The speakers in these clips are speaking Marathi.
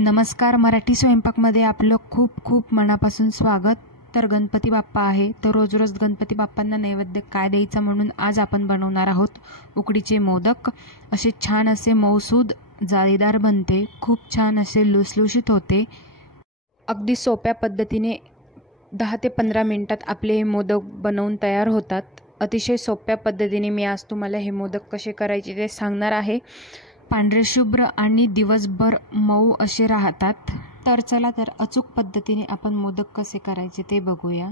नमस्कार. मराठी स्वयंपाकमध्ये आपलं खूप खूप मनापासून स्वागत. तर गणपती बाप्पा आहे, तर रोज रोज गणपती बाप्पांना नैवेद्य काय द्यायचा म्हणून आज आपण बनवणार आहोत उकडीचे मोदक. असे छान असे मऊसूद जाळीदार बनते, खूप छान असे लुसलुशीत होते. अगदी सोप्या पद्धतीने 10 ते 15 मिनिटात आपले हे मोदक बनवून तयार होतात. अतिशय सोप्या पद्धतीने मी आज तुम्हाला हे मोदक कसे करायचे ते सांगणार आहे. पांढरे शुभ्र आणि दिवसभर मऊ असे राहतात. तर चला तर अचूक पद्धतीने आपण मोदक कसे करायचे ते बघूया.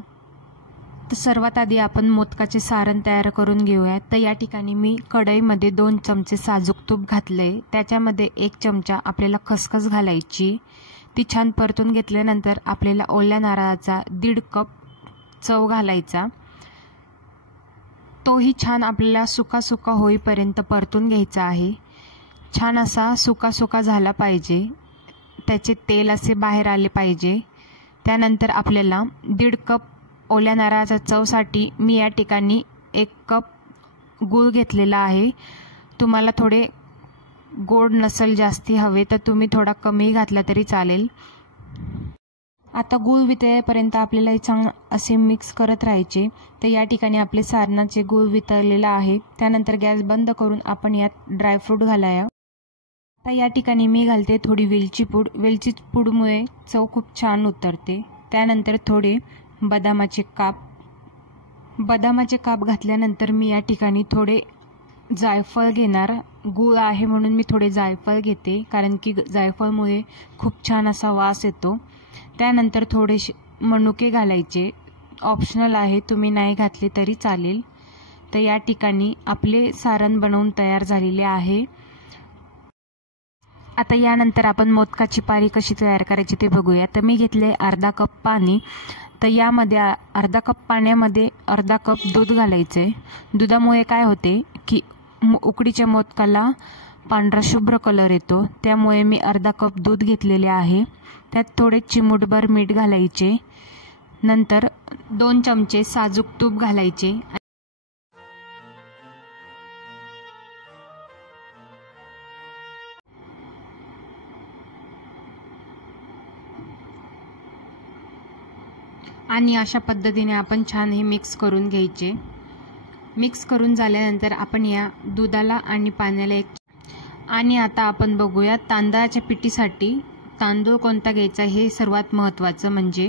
तर सर्वात आधी आपण मोदकाचे सारण तयार करून घेऊया. तर या ठिकाणी मी कढईमध्ये 2 चमचे साजूक तूप घातले. त्याच्यामध्ये 1 चमचा आपल्याला खसखस घालायची. ती छान परतून घेतल्यानंतर आपल्याला ओल्या नारळाचा 1.5 कप चव घालायचा. तोही छान आपल्याला सुका सुका होईपर्यंत परतून घ्यायचा आहे. छान असा सुका सुका झाला पाहिजे, त्याचे तेल असे बाहेर आले पाहिजे. त्यानंतर आपल्याला 1.5 कप ओल्या नारळाच्या चवसाठी मी या ठिकाणी 1 कप गूळ घेतलेला आहे. तुम्हाला थोडे गोड नसेल जास्ती हवे तर तुम्ही थोडा कमी घातला तरी चालेल. आता गूळ वितळेपर्यंत आपल्याला हे चांगलं असे मिक्स करत राहायचे. तर या ठिकाणी आपले सारणाचे गूळ वितळलेला आहे. त्यानंतर गॅस बंद करून आपण यात ड्रायफ्रूट घालाया. आता या ठिकाणी मी घालते थोडी वेलची पूड. वेलची पूडमुळे चव खूप छान उतरते. त्यानंतर थोडे बदामाचे काप घातल्यानंतर मी या ठिकाणी थोडे जायफळ घेणार. गूळ आहे म्हणून मी थोडे जायफळ घेते, कारण की जायफळमुळे खूप छान असा वास येतो. त्यानंतर थोडेसे मनुके घालायचे, ऑप्शनल आहे, तुम्ही नाही घातले तरी चालेल. तर या ठिकाणी आपले सारण बनवून तयार झालेले आहे. आता यानंतर आपण मोदकाची पारी कशी तयार करायची ते बघूया. तर मी घेतले अर्धा कप पाणी. तर यामध्ये अर्धा कप पाण्यामध्ये अर्धा कप दूध घालायचे. दुधामुळे काय होते की उकडीच्या मोदकाला पांढरा शुभ्र कलर येतो. त्यामुळे मी अर्धा कप दूध घेतलेले आहे. त्यात थोडे चिमूटभर मीठ घालायचे. नंतर 2 चमचे साजूक तूप घालायचे. आणि अशा पद्धतीने आपण छान हे मिक्स करून घ्यायचे. मिक्स करून झाल्यानंतर आपण या दुधाला आणि पाण्याला आणि आता आपण बघूया तांदळाच्या पिठीसाठी तांदूळ कोणता घ्यायचा हे सर्वात महत्त्वाचं. म्हणजे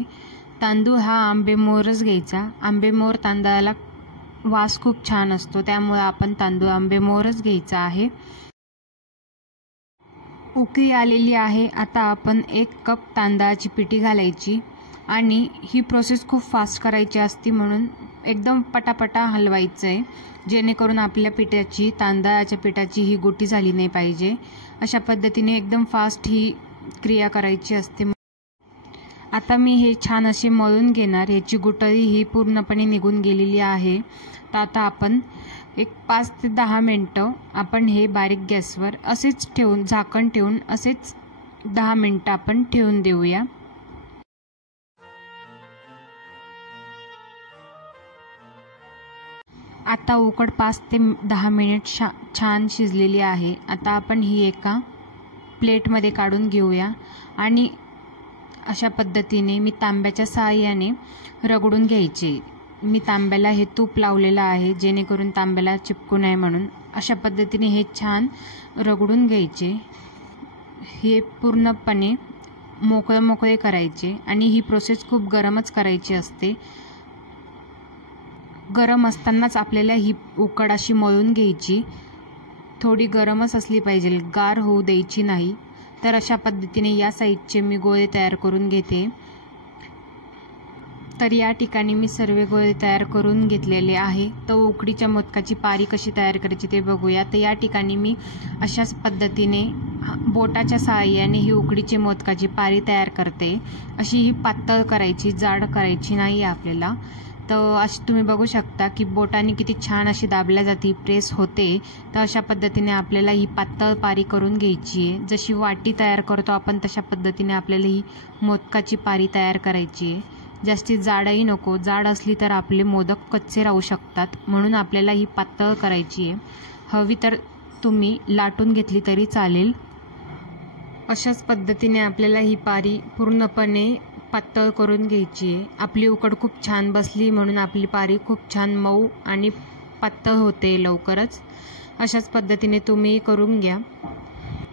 तांदूळ हा आंबेमोहरच घ्यायचा. आंबेमोहर तांदळाला वास खूप छान असतो, त्यामुळे आपण तांदूळ आंबेमोहरच घ्यायचा आहे. उकळी आलेली आहे. आता आपण 1 कप तांदळाची पिठी घालायची आणि ही प्रोसेस खूप फास्ट करायची असते, म्हणून एकदम पटापटा हलवायचं आहे, जेणेकरून आपल्या पिठाची तांदळाच्या पिठाची ही गुटी झाली नाही पाहिजे. अशा पद्धतीने एकदम फास्ट ही क्रिया करायची असते. आता मी हे छान असे मळून घेणार. याची गुटळी ही पूर्णपणे निघून गेलेली आहे. तर आता आपण एक 5 ते 10 मिनटं आपण हे बारीक गॅसवर असेच ठेवून झाकण ठेवून असेच 10 मिनटं आपण ठेवून देऊया. आता उकड 5 ते 10 मिनिट छान शिजलेली आहे. आता आपण ही एका प्लेटमध्ये काढून घेऊया आणि अशा पद्धतीने मी तांब्याच्या सहाय्याने रगडून घ्यायचे. मी तांब्याला हे तूप लावलेलं आहे, जेणेकरून तांब्याला चिपकू नये म्हणून. अशा पद्धतीने हे छान रगडून घ्यायचे. हे पूर्णपणे मोकळे करायचे आणि ही प्रोसेस खूप गरमच करायची असते. गरम असतानाच आपल्याला ही उकड अशी मळून घ्यायची. थोडी गरमच असली पाहिजे, गार होऊ द्यायची नाही. तर अशा पद्धतीने या साईजचे मी गोळे तयार करून घेते. तर या ठिकाणी मी सर्व गोळे तयार करून घेतलेले आहे. तर उकडीच्या मोदकाची पारी कशी तयार करायची ते बघूया. तर या ठिकाणी मी अशाच पद्धतीने बोटाच्या सहाय्याने ही उकडीची मोदकाची पारी तयार करते. अशी ही पातळ करायची, जाड करायची नाही आपल्याला. तर अशी तुम्ही बघू शकता की बोटाने किती छान अशी दाबल्या जाते, प्रेस होते. तर अशा पद्धतीने आपल्याला ही पातळ पारी करून घ्यायची आहे. जशी वाटी तयार करतो आपण तशा पद्धतीने आपल्याला ही मोदकाची पारी तयार करायची आहे. जास्ती जाडही नको, जाड असली तर आपले मोदक कच्चे राहू शकतात, म्हणून आपल्याला ही पातळ करायची आहे. हवी तर तुम्ही लाटून घेतली तरी चालेल. अशाच पद्धतीने आपल्याला ही पारी पूर्णपणे पातळ करून घ्यायची आहे। आपली उकड खूप छान बसली म्हणून आपली पारी खूप छान मऊ आणि पातळ होते लवकरच। अशाच पद्धतीने तुम्ही करून घ्या।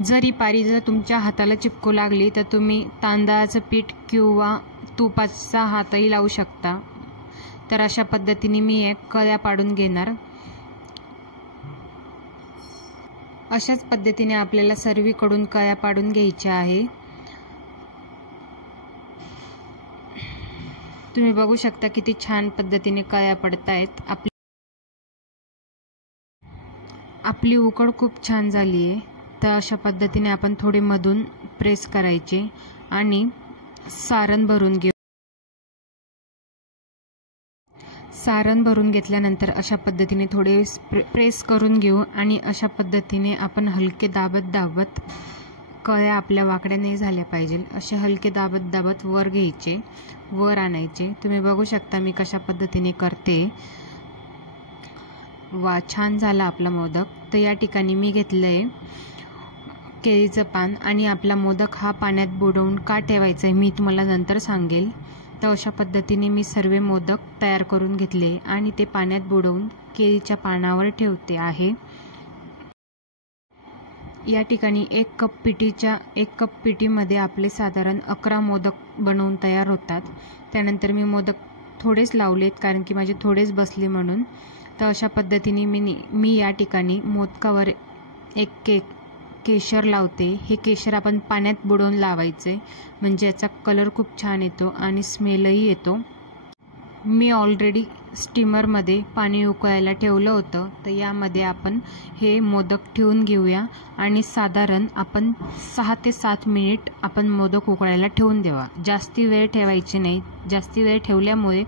जर ही पारी तुमच्या हाताला चिपकू लागली तर तुम्ही तांदळाचं पीठ किंवा तुपाचा हातही लावू शकता। तर अशा पद्धतीने मी एक कळ्या पाडून घेणार। अशाच पद्धतीने आपल्याला सर्वीकडून कळ्या पाडून घ्यायच्या आहे। तुम्ही बघू शकता किती छान पद्धतीने कळ्या पडतायत। आपली उकड खूप छान झाली आहे। तर अशा पद्धतीने आपण थोडे मधून प्रेस करायचे आणि सारण भरून घेऊ। सारण भरून घेतल्यानंतर अशा पद्धतीने थोडे प्रेस करून घेऊ आणि अशा पद्धतीने आपण हलके दाबत कळ्या आपल्या वाकड्या नाही झाल्या पाहिजे असे हलके दाबत वर घ्यायचे, वर आणायचे। तुम्ही बघू शकता मी कशा पद्धतीने करते। वा, छान झाला आपला मोदक। तर या ठिकाणी मी घेतलंय केळीचं पान आणि आपला मोदक हा पाण्यात बुडवून का ठेवायचा आहे मी तुम्हाला नंतर सांगेल। तर अशा पद्धतीने मी सर्व मोदक तयार करून घेतले आणि ते पाण्यात बुडवून केळीच्या पानावर ठेवते आहे। या ठिकाणी एक कप पिठीमध्ये आपले साधारण 11 मोदक बनवून तयार होतात। त्यानंतर मी मोदक थोडेच लावलेत कारण की माझे थोडेच बसले म्हणून। तर अशा पद्धतीने मी या ठिकाणी मोदकावर एक केशर लावते। हे केशर आपण पाण्यात बुडवून लावायचे म्हणजे याचा कलर खूप छान येतो आणि स्मेलही येतो। मी ऑलरेडी स्टीमरमध्ये पाणी उकळायला ठेवलं होतं। तर यामध्ये आपण हे मोदक ठेवून घेऊया आणि साधारण आपण 6 ते 7 मिनिट आपण मोदक उकळायला ठेवून द्यावा। जास्ती वेळ ठेवायची नाही। जास्ती वेळ ठेवल्यामुळे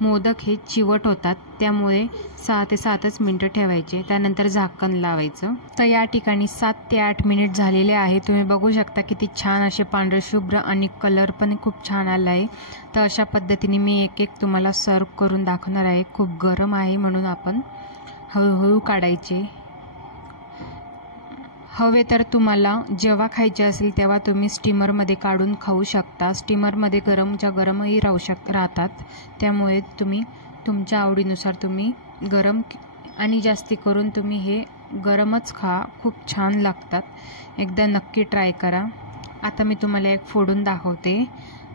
मोदक हे चिवट होतात। त्यामुळे 6 ते 7च मिनिटं ठेवायचे। त्यानंतर झाकण लावायचं। तर या ठिकाणी 7 ते 8 मिनिट झालेले आहे। तुम्ही बघू शकता किती छान असे पांढरे शुभ्र आणि कलर पण खूप छान आला आहे। तर अशा पद्धतीने मी एक तुम्हाला सर्व करून दाखवणार आहे। खूप गरम आहे म्हणून आपण हळूहळू काढायचे। हवे तर तुम्हाला जेव्हा खायचे असेल तेव्हा तुम्ही स्टीमरमध्ये काढून खाऊ शकता। स्टीमरमध्ये गरमच्या गरमही राहतात। त्यामुळे तुम्ही तुमच्या आवडीनुसार तुम्ही गरम आणि जास्ती करून तुम्ही हे गरमच खा, खूप छान लागतात। एकदा नक्की ट्राय करा। आता मी तुम्हाला एक फोडून दाखवते।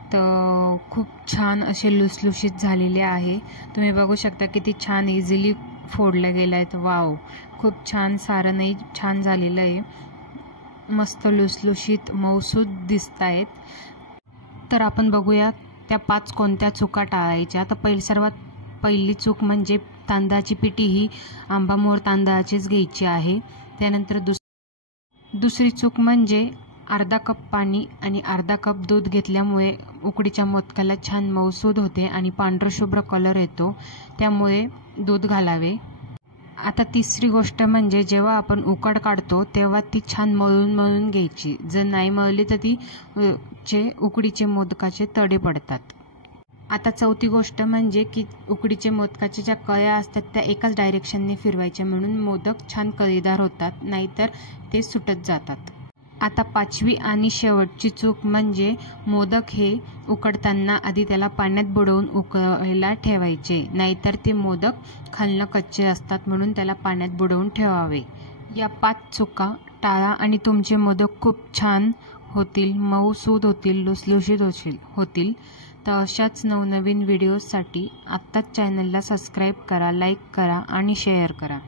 तर खूप छान असे लुसलुशीत झालेले आहे। तुम्ही बघू शकता किती छान इझिली फोडले गेले आहेत। वाव, खूप छान सारणही छान झालेलं आहे। मस्त लुसलुशीत मऊसूद दिसत आहेत। तर आपण बघूया त्या 5 कोणत्या चुका टाळायच्या। तर सर्वात पहिली चूक म्हणजे तांदळाची पिठी ही आंबामोहोर तांदळाचीच घ्यायची आहे। त्यानंतर दुसरी चूक म्हणजे अर्धा कप पाणी आणि अर्धा कप दूध घेतल्यामुळे उकडीच्या मोदकाला छान मऊसूद होते आणि पांढरशुभ्र कलर येतो। त्यामुळे दूध घालावे। आता तिसरी गोष्ट म्हणजे जेव्हा आपण उकड काढतो तेव्हा ती छान मळून घ्यायची। जर नाही मळली तर उकडीचे मोदकाचे तडे पडतात। आता चौथी गोष्ट म्हणजे की उकडीचे मोदकाच्या ज्या कळ्या असतात त्या एकाच डायरेक्शनने फिरवायच्या म्हणून मोदक छान कळीदार होतात, नाहीतर ते सुटत जातात। आता 5वी आणि शेवटची चूक म्हणजे मोदक हे उकडताना आधी त्याला पाण्यात बुडवून उकळायला ठेवायचे, नाहीतर ते मोदक खालनं कच्चे असतात म्हणून त्याला पाण्यात बुडवून ठेवावे। या 5 चुका टाळा आणि तुमचे मोदक खूप छान होतील, मऊसूद होतील, लुसलुशीत होतील। तर अशाच नवनवीन व्हिडिओसाठी आत्ताच चॅनलला सबस्क्राईब करा, लाईक करा आणि शेअर करा।